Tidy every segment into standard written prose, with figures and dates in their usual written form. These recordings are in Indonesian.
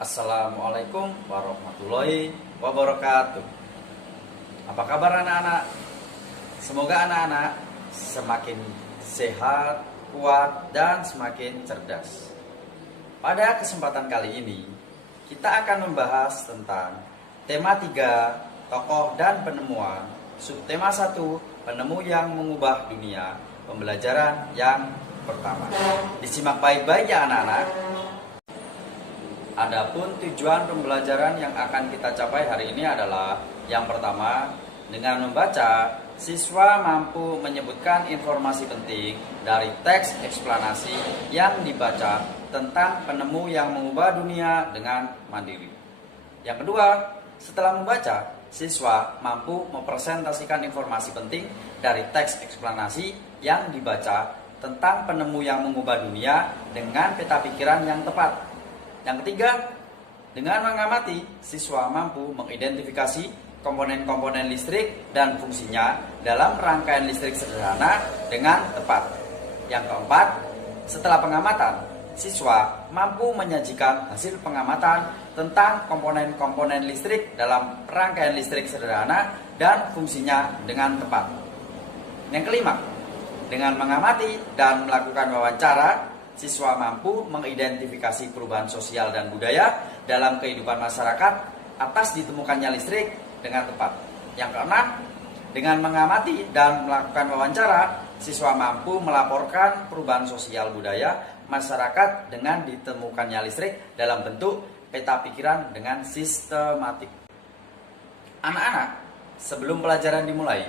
Assalamualaikum warahmatullahi wabarakatuh. Apa kabar anak-anak? Semoga anak-anak semakin sehat, kuat, dan semakin cerdas. Pada kesempatan kali ini, kita akan membahas tentang tema 3, tokoh dan penemuan. Subtema 1, penemu yang mengubah dunia. Pembelajaran yang pertama. Disimak baik-baik ya anak-anak. Adapun tujuan pembelajaran yang akan kita capai hari ini adalah yang pertama, dengan membaca, siswa mampu menyebutkan informasi penting dari teks eksplanasi yang dibaca tentang penemu yang mengubah dunia dengan mandiri. Yang kedua, setelah membaca, siswa mampu mempresentasikan informasi penting dari teks eksplanasi yang dibaca tentang penemu yang mengubah dunia dengan peta pikiran yang tepat. Yang ketiga, dengan mengamati, siswa mampu mengidentifikasi komponen-komponen listrik dan fungsinya dalam rangkaian listrik sederhana dengan tepat. Yang keempat, setelah pengamatan, siswa mampu menyajikan hasil pengamatan tentang komponen-komponen listrik dalam rangkaian listrik sederhana dan fungsinya dengan tepat. Yang kelima, dengan mengamati dan melakukan wawancara, siswa mampu mengidentifikasi perubahan sosial dan budaya dalam kehidupan masyarakat atas ditemukannya listrik dengan tepat. Yang keenam, dengan mengamati dan melakukan wawancara, siswa mampu melaporkan perubahan sosial budaya masyarakat dengan ditemukannya listrik dalam bentuk peta pikiran dengan sistematik. Anak-anak, sebelum pelajaran dimulai,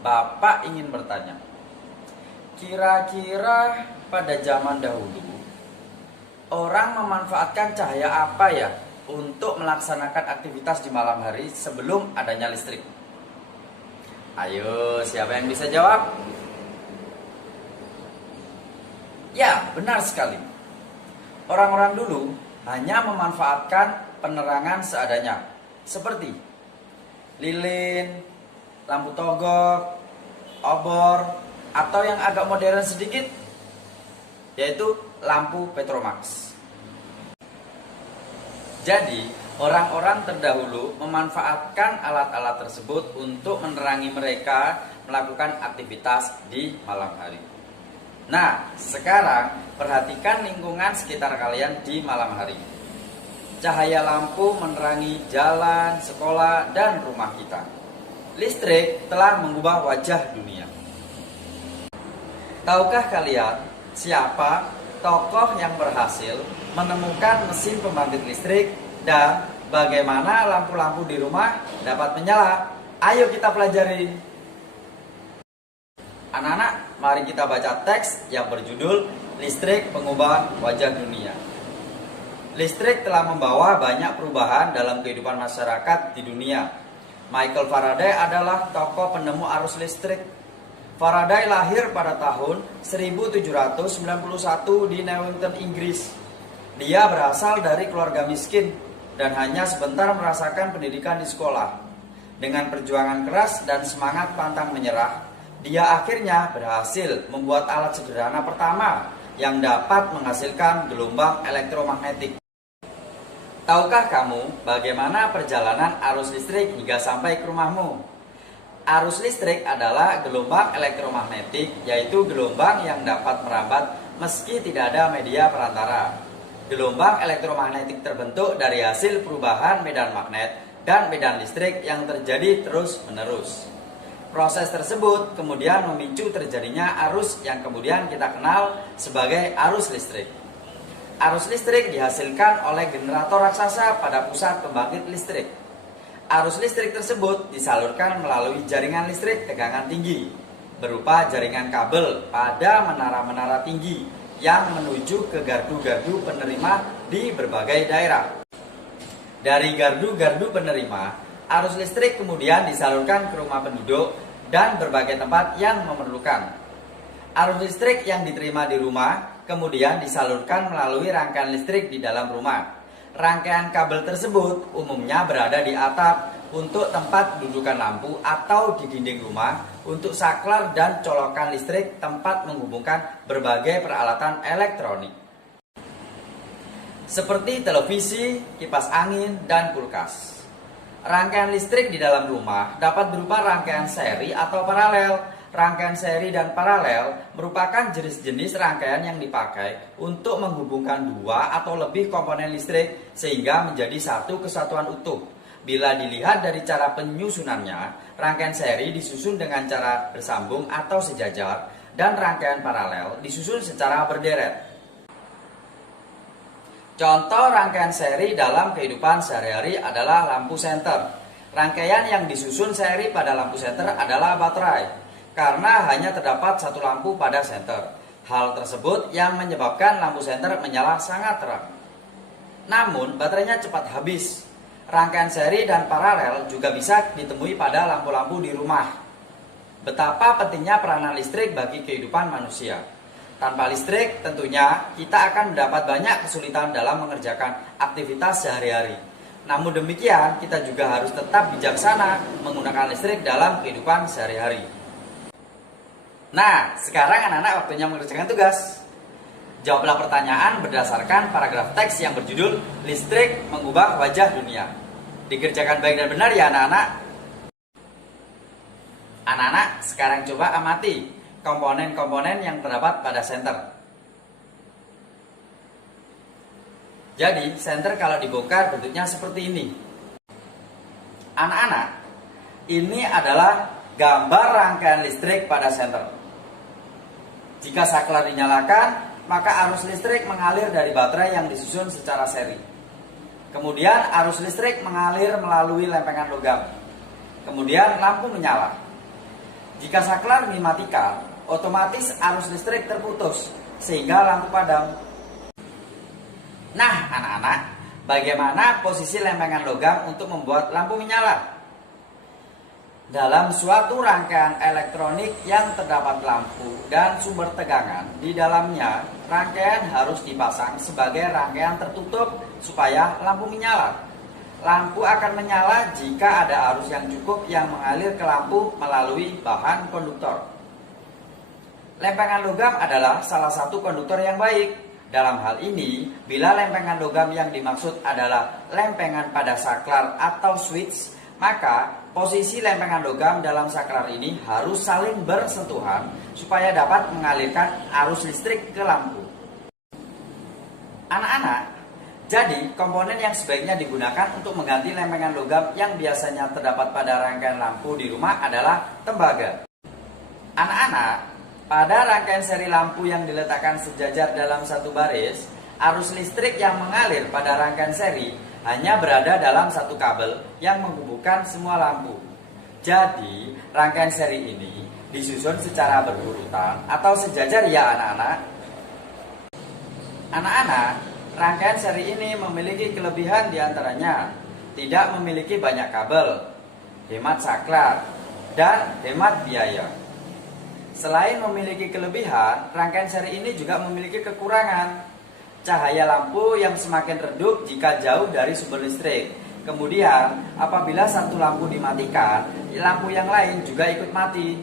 Bapak ingin bertanya, kira-kira pada zaman dahulu, orang memanfaatkan cahaya apa ya untuk melaksanakan aktivitas di malam hari sebelum adanya listrik? Ayo, siapa yang bisa jawab? Ya, benar sekali. Orang-orang dulu hanya memanfaatkan penerangan seadanya, seperti lilin, lampu togok, obor, atau yang agak modern sedikit, yaitu lampu Petromax. Jadi, orang-orang terdahulu memanfaatkan alat-alat tersebut untuk menerangi mereka melakukan aktivitas di malam hari. Nah, sekarang perhatikan lingkungan sekitar kalian di malam hari. Cahaya lampu menerangi jalan, sekolah, dan rumah kita. Listrik telah mengubah wajah dunia. Tahukah kalian siapa tokoh yang berhasil menemukan mesin pembangkit listrik dan bagaimana lampu-lampu di rumah dapat menyala? Ayo kita pelajari. Anak-anak, mari kita baca teks yang berjudul Listrik Pengubah Wajah Dunia. Listrik telah membawa banyak perubahan dalam kehidupan masyarakat di dunia. Michael Faraday adalah tokoh penemu arus listrik. Faraday lahir pada tahun 1791 di Newington, Inggris. Dia berasal dari keluarga miskin dan hanya sebentar merasakan pendidikan di sekolah. Dengan perjuangan keras dan semangat pantang menyerah, dia akhirnya berhasil membuat alat sederhana pertama yang dapat menghasilkan gelombang elektromagnetik. Tahukah kamu bagaimana perjalanan arus listrik hingga sampai ke rumahmu? Arus listrik adalah gelombang elektromagnetik, yaitu gelombang yang dapat merambat meski tidak ada media perantara. Gelombang elektromagnetik terbentuk dari hasil perubahan medan magnet dan medan listrik yang terjadi terus-menerus. Proses tersebut kemudian memicu terjadinya arus yang kemudian kita kenal sebagai arus listrik. Arus listrik dihasilkan oleh generator raksasa pada pusat pembangkit listrik. Arus listrik tersebut disalurkan melalui jaringan listrik tegangan tinggi berupa jaringan kabel pada menara-menara tinggi yang menuju ke gardu-gardu penerima di berbagai daerah. Dari gardu-gardu penerima, arus listrik kemudian disalurkan ke rumah penduduk dan berbagai tempat yang memerlukan. Arus listrik yang diterima di rumah kemudian disalurkan melalui rangkaian listrik di dalam rumah. Rangkaian kabel tersebut umumnya berada di atap untuk tempat dudukan lampu atau di dinding rumah untuk saklar dan colokan listrik tempat menghubungkan berbagai peralatan elektronik. seperti televisi, kipas angin, dan kulkas. Rangkaian listrik di dalam rumah dapat berupa rangkaian seri atau paralel. Rangkaian seri dan paralel merupakan jenis-jenis rangkaian yang dipakai untuk menghubungkan dua atau lebih komponen listrik sehingga menjadi satu kesatuan utuh. Bila dilihat dari cara penyusunannya, rangkaian seri disusun dengan cara bersambung atau sejajar dan rangkaian paralel disusun secara berderet. Contoh rangkaian seri dalam kehidupan sehari-hari adalah lampu senter. Rangkaian yang disusun seri pada lampu senter adalah baterai, karena hanya terdapat satu lampu pada senter. Hal tersebut yang menyebabkan lampu senter menyala sangat terang. Namun, baterainya cepat habis. Rangkaian seri dan paralel juga bisa ditemui pada lampu-lampu di rumah. Betapa pentingnya peranan listrik bagi kehidupan manusia. Tanpa listrik, tentunya kita akan mendapat banyak kesulitan dalam mengerjakan aktivitas sehari-hari. Namun demikian, kita juga harus tetap bijaksana menggunakan listrik dalam kehidupan sehari-hari. Nah, sekarang anak-anak waktunya mengerjakan tugas. Jawablah pertanyaan berdasarkan paragraf teks yang berjudul Listrik Mengubah Wajah Dunia. Dikerjakan baik dan benar ya anak-anak. Anak-anak, sekarang coba amati komponen-komponen yang terdapat pada senter. Jadi, senter kalau dibongkar bentuknya seperti ini. Anak-anak, ini adalah gambar rangkaian listrik pada senter. Jika saklar dinyalakan, maka arus listrik mengalir dari baterai yang disusun secara seri. Kemudian arus listrik mengalir melalui lempengan logam. Kemudian lampu menyala. Jika saklar dimatikan, otomatis arus listrik terputus sehingga lampu padam. Nah, anak-anak, bagaimana posisi lempengan logam untuk membuat lampu menyala? Dalam suatu rangkaian elektronik yang terdapat lampu dan sumber tegangan di dalamnya, rangkaian harus dipasang sebagai rangkaian tertutup supaya lampu menyala. Lampu akan menyala jika ada arus yang cukup yang mengalir ke lampu melalui bahan konduktor. Lempengan logam adalah salah satu konduktor yang baik. Dalam hal ini, bila lempengan logam yang dimaksud adalah lempengan pada saklar atau switch, maka posisi lempengan logam dalam saklar ini harus saling bersentuhan supaya dapat mengalirkan arus listrik ke lampu. Anak-anak, jadi komponen yang sebaiknya digunakan untuk mengganti lempengan logam yang biasanya terdapat pada rangkaian lampu di rumah adalah tembaga. Anak-anak, pada rangkaian seri lampu yang diletakkan sejajar dalam satu baris, arus listrik yang mengalir pada rangkaian seri hanya berada dalam satu kabel yang menghubungkan semua lampu. Jadi, rangkaian seri ini disusun secara berurutan atau sejajar ya anak-anak. Anak-anak, rangkaian seri ini memiliki kelebihan diantaranya tidak memiliki banyak kabel, hemat saklar, dan hemat biaya. Selain memiliki kelebihan, rangkaian seri ini juga memiliki kekurangan. Cahaya lampu yang semakin redup jika jauh dari sumber listrik. Kemudian, apabila satu lampu dimatikan, lampu yang lain juga ikut mati.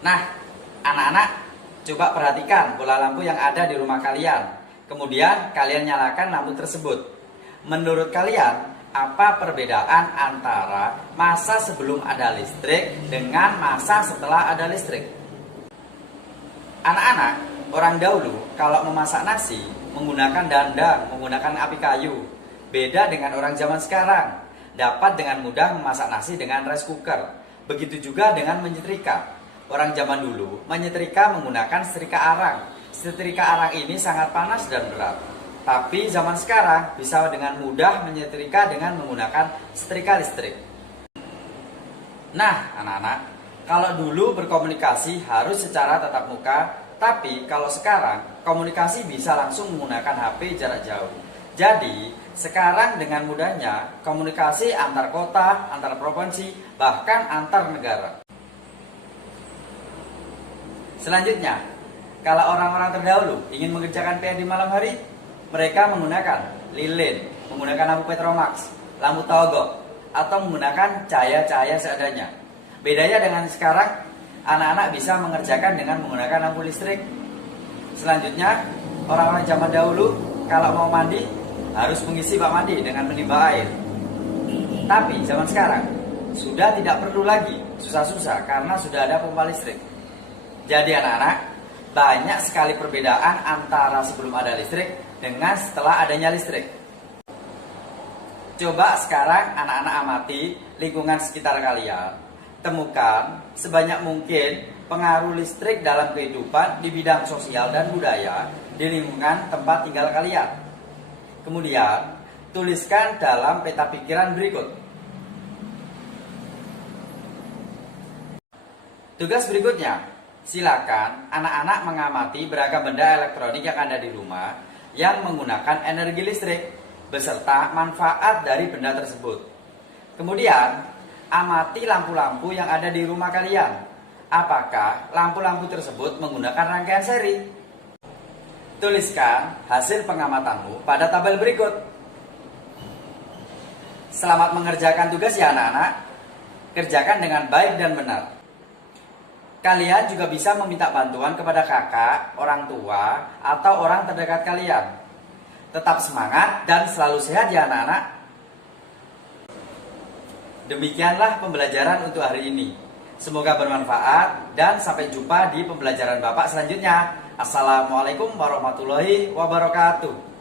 Nah, anak-anak, coba perhatikan bola lampu yang ada di rumah kalian. Kemudian, kalian nyalakan lampu tersebut. Menurut kalian, apa perbedaan antara masa sebelum ada listrik dengan masa setelah ada listrik? Anak-anak, orang dahulu kalau memasak nasi menggunakan dandang, menggunakan api kayu. Beda dengan orang zaman sekarang, dapat dengan mudah memasak nasi dengan rice cooker. Begitu juga dengan menyetrika. Orang zaman dulu menyetrika menggunakan setrika arang. Setrika arang ini sangat panas dan berat. Tapi zaman sekarang bisa dengan mudah menyetrika dengan menggunakan setrika listrik. Nah, anak-anak, kalau dulu berkomunikasi harus secara tatap muka, tapi kalau sekarang komunikasi bisa langsung menggunakan HP jarak jauh. Jadi, sekarang dengan mudahnya komunikasi antar kota, antar provinsi, bahkan antar negara. Selanjutnya, kalau orang-orang terdahulu ingin mengerjakan PR di malam hari, mereka menggunakan lilin, menggunakan lampu Petromax, lampu togok, atau menggunakan cahaya-cahaya seadanya. Bedanya dengan sekarang, anak-anak bisa mengerjakan dengan menggunakan lampu listrik. Selanjutnya, orang-orang zaman dahulu kalau mau mandi harus mengisi bak mandi dengan menimba air. Tapi zaman sekarang sudah tidak perlu lagi susah-susah karena sudah ada pompa listrik. Jadi anak-anak, banyak sekali perbedaan antara sebelum ada listrik dengan setelah adanya listrik. Coba sekarang anak-anak amati lingkungan sekitar kalian. Temukan sebanyak mungkin pengaruh listrik dalam kehidupan di bidang sosial dan budaya di lingkungan tempat tinggal kalian. Kemudian, tuliskan dalam peta pikiran berikut. Tugas berikutnya, silakan anak-anak mengamati beragam benda elektronik yang ada di rumah yang menggunakan energi listrik beserta manfaat dari benda tersebut. Kemudian, amati lampu-lampu yang ada di rumah kalian. Apakah lampu-lampu tersebut menggunakan rangkaian seri? Tuliskan hasil pengamatanmu pada tabel berikut. Selamat mengerjakan tugas ya anak-anak. Kerjakan dengan baik dan benar. Kalian juga bisa meminta bantuan kepada kakak, orang tua, atau orang terdekat kalian. Tetap semangat dan selalu sehat ya anak-anak. Demikianlah pembelajaran untuk hari ini. Semoga bermanfaat dan sampai jumpa di pembelajaran Bapak selanjutnya. Assalamualaikum warahmatullahi wabarakatuh.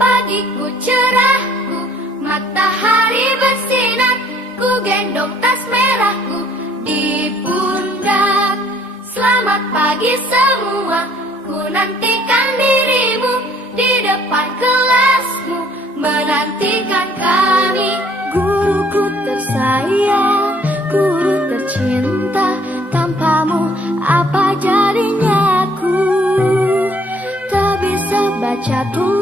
Pagiku cerah, matahari bersinar, ku gendong tas merahku di pundak. Selamat pagi semua, ku nantikan dirimu di depan kelasmu, menantikan kami. Guruku tersayang, guru tercinta, tanpamu apa jadinya aku? Tak bisa baca tulis